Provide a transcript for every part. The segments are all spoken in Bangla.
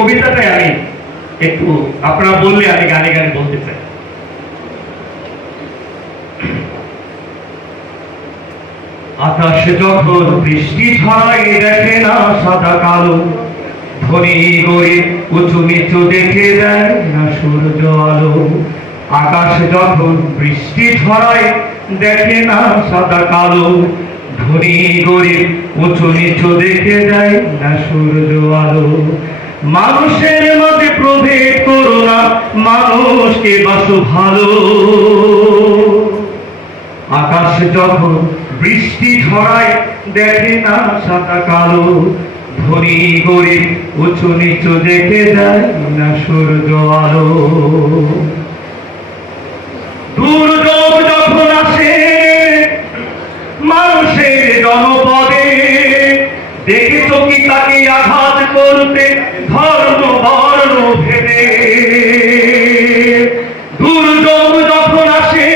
কবিতাটাই আমি একটু আপনারা বললে আমি গানে গানে বলতে চাই। আকাশ যখন বৃষ্টি ছড়ায় দেখে না সাদা কালো, ধনী গরিব উঁচু নিচু দেখে দেয় না সূর্য আলো। আকাশ যখন বৃষ্টি ছড়ায় দেখে না সাদা কালো, ধনী গরিব উঁচু নিচু দেখে দেয় না সূর্য আলো। মানুষের মাঝে প্রভেদ করো না, মানুষকে বাসো ভালো। আকাশ যখন বৃষ্টি ঝরায় দেখে না সাদা কালো, ধনী গরিব উঁচু নিচু দেখে যায় না সূর্য আলো। দুর্যোগ যখন আসে মানুষের জনপদে, দেখেছো কি তাকে আঘাত করতে ধর্ম বর্ণ ভেদে। দুর্যোগ যখন আসে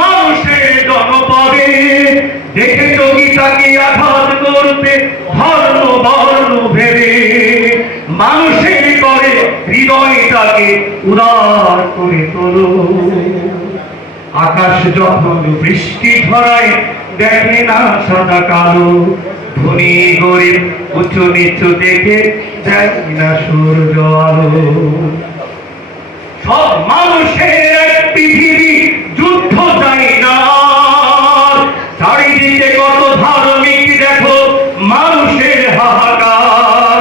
মানুষের জনপদে, দেখেছো কি তাকে আঘাত করতে ধর্ম বর্ণ ভেদে। মানুষের করে হৃদয়টাকে উদার করে তোলো। আকাশ যখন বৃষ্টি ঝরায় দেখে না সাদা কালো, ধনী গরিব উঁচু নিচু দেখে যায় না সূর্য আলো। সব মানুষের এক পৃথিবী, যুদ্ধ চাই না। চারিদিকে কত ধার্মিক দেখো মানুষের হাহাকার।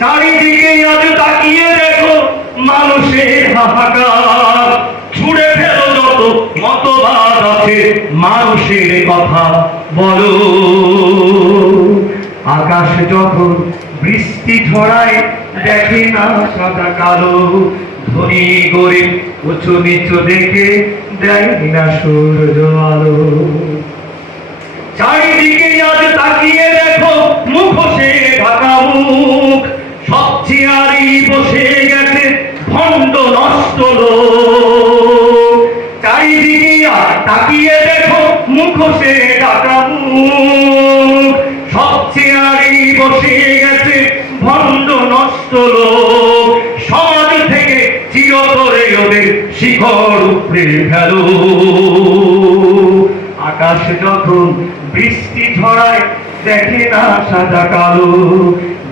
চারিদিকে আজ তাকিয়ে দেখো মানুষের হাহাকার। ছুড়ে ফেলো যত মতবাদ আছে, মানুষের কথা বলো। আকাশ যখন বৃষ্টি ঝরায় দেখে না সাদা কালো, ধনী গরিব উঁচু নিচু দেখে দেয় না সূর্য আলো। চারিদিকে আজ তাকিয়ে দেখো মুখোশে ঢাকা মুখ, সব চেয়ারই বসে গেছে ভণ্ড নষ্ট লোক। চারিদিকে আজ তাকিয়ে দেখো মুখোশে ঢাকা মুখ, সব চেয়ারই বসে গেছে ভণ্ড নষ্ট লোক। সমাজ থেকে চিরতরে ওদের শিখর উপড়ে ফেলো। আকাশ যখন বৃষ্টি ঝরায় দেখে না সাদা কালো,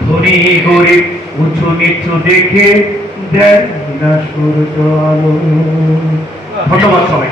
ধনী গরিব উঁচু নিচু দেখে দেয় না সূর্য আলো। ধন্যবাদ সবাই।